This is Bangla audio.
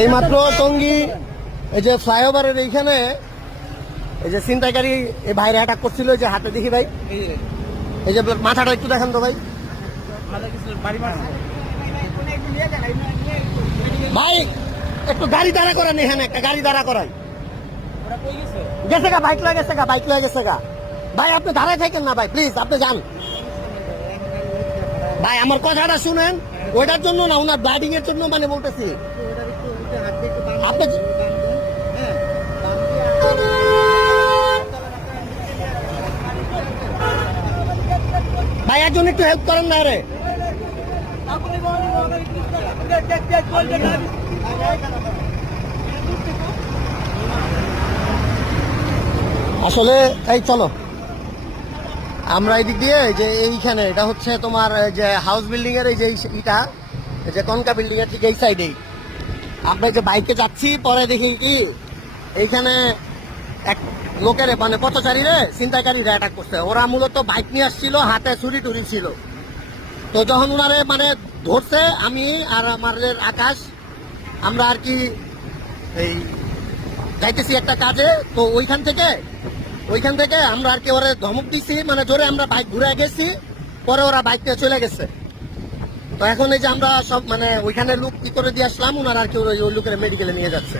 এই মাত্র টঙ্গী এই যে ফ্লাইওভারের এইখানে এই যে ছিনতাইকারী এই ভাইরা অ্যাটাক করছিল, যে হাতে দেখি ভাই, এই যে মাথাটা একটু দেখেন তো ভাই। ভাই একটু গাড়ি দাঁড়া করান, এখানে একটা গাড়ি দাঁড়া করাই। গেছে গা, বাইক লয়ে গেছে গা, বাইক লয়ে গেছে গা। ভাই আপনি দাঁড়ায় থাকেন না ভাই, প্লিজ আপনি যান ভাই, আমার কথাটা শুনেন। ওইটার জন্য না, ওনার ব্লাডিং এর জন্য মানে বলতেছি আপনি। ভাই একজন একটু হেল্প করেন না রে। আসলে এই চলো আমরা এদিক দিয়ে যে এইখানে, এটা হচ্ছে তোমার যে হাউস বিল্ডিং এর এই যে ইটা, এই যে কনকা বিল্ডিং এর ঠিক এই সাইডেই আমরা যে বাইকে যাচ্ছি, পরে দেখি কি এইখানে এক লোকের মানে পথচারীরে ছিনতাইকারীরা অ্যাটাক করছে। ওরা মূলত বাইক নিয়ে আসছিল, হাতে ছুরি টুরি ছিল। তো যখন ওনারে মানে ধরছে, আমি আর আমাদের আকাশ আমরা আর কি এই যাইতেছি একটা কাজে, তো ওইখান থেকে আমরা আর কি ওরা ধমক দিছি, মানে জোরে আমরা বাইক ঘুরে গেছি, পরে ওরা বাইক নিয়ে চলে গেছে। তো এখন এই যে আমরা সব মানে ওইখানে লুক কি করে দিয়ে আসলাম, ওনারা আর কি ওই লোকের মেডিকেলে নিয়ে যাচ্ছে।